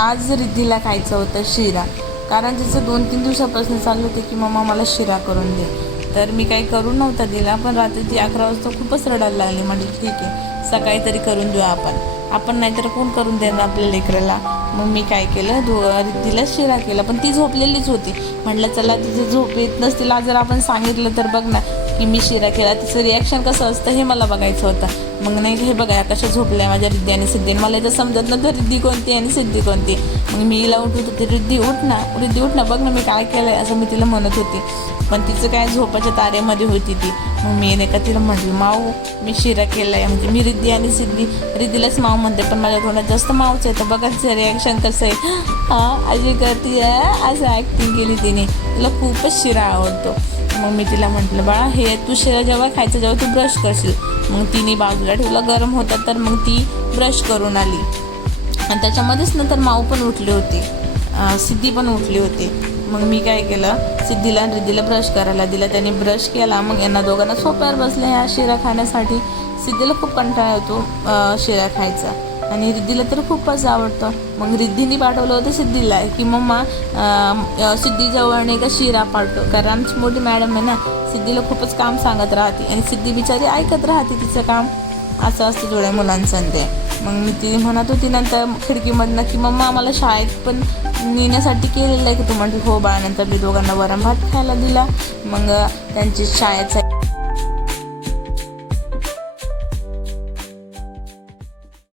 आज रिद्धीला खायचं होतं शिरा. कारण तिचं दोन तीन दिवसापासून चाललं होतं की मम्मा मला शिरा करून दे. तर मी काही करून नव्हता दिला पण रात्री ती अकरा वाजता खूपच रडायला लागली. म्हणजे ठीक आहे सकाळी तरी करून देऊ आपण. आपण नाहीतर कोण करून देणार आपल्या लेकराला? मग मी काय केलं धु रिद्धीला शिरा केला. पण ती झोपलेलीच होती. म्हटलं चला तिचं झोप येत नसतील. जर आपण सांगितलं तर बघ ना की मी शिरा केला तिचं रिॲक्शन कसं असतं हे मला बघायचं होतं. मग नाही हे बघा कशा झोपल्या माझ्या रिद्धी आणि सिद्धी. मला इथं समजत नव्हतं रिद्धी कोणती आणि सिद्धी कोणती. मग मी हिला उठवत होती रिद्धी उठ ना रिद्धी उठ ना बघ ना मी काय केलं असं मी तिला म्हणत होती. पण तिचं काय झोपाच्या तारेमध्ये होती ती. मग मी नाही का तिला म्हटलं माऊ मी शिरा केला आहे म्हणजे मी रिद्धी आणि सिद्धी रिद्धीलाच माऊ म्हणते पण माझ्या तोंडात जास्त माऊच आहे. तर बघा तिचं रिॲक्शन कसं आहे. हां अशी करते असं ॲक्टिंग केली तिने. तिला खूपच शिरा आवडतो. मग मी तिला म्हटलं बाळा हे तू शिरा जेव्हा खायचं जेव्हा तू ब्रश करशील. मग तिने बाजूला ठेवलं गरम होता तर मग ती ब्रश करून आली. आणि त्याच्यामध्येच नंतर माऊ पण उठली होती. सिद्धी पण उठली होती. मग मी काय केलं सिद्धीला रिद्धीला ब्रश करायला दिला. त्याने ब्रश केला. मग यांना दोघांना सोप्यावर बसले ह्या शिरा खाण्यासाठी सिद्धीला खूप कंटाळा येतो शिरा खायचा. आणि रिद्धीला तर खूपच आवडतं. मग रिद्धीने पाठवलं होतं सिद्धीला की मम्मा सिद्धीजवळ नाही का शिरा पाठव कारण आमची मोठी मॅडम आहे ना सिद्धीला खूपच काम सांगत राहते. आणि सिद्धी बिचारी ऐकत राहते तिचं काम. असं असतं थोड्या मुलांचं ते. मग मी ती म्हणत होती नंतर खिडकीमधनं की मम्मा आम्हाला शाळेत पण नेण्यासाठी केलेलं आहे की? तू म्हणते हो बा नंतर मी दोघांना वरण भात खायला दिला. मग त्यांची शाळेचा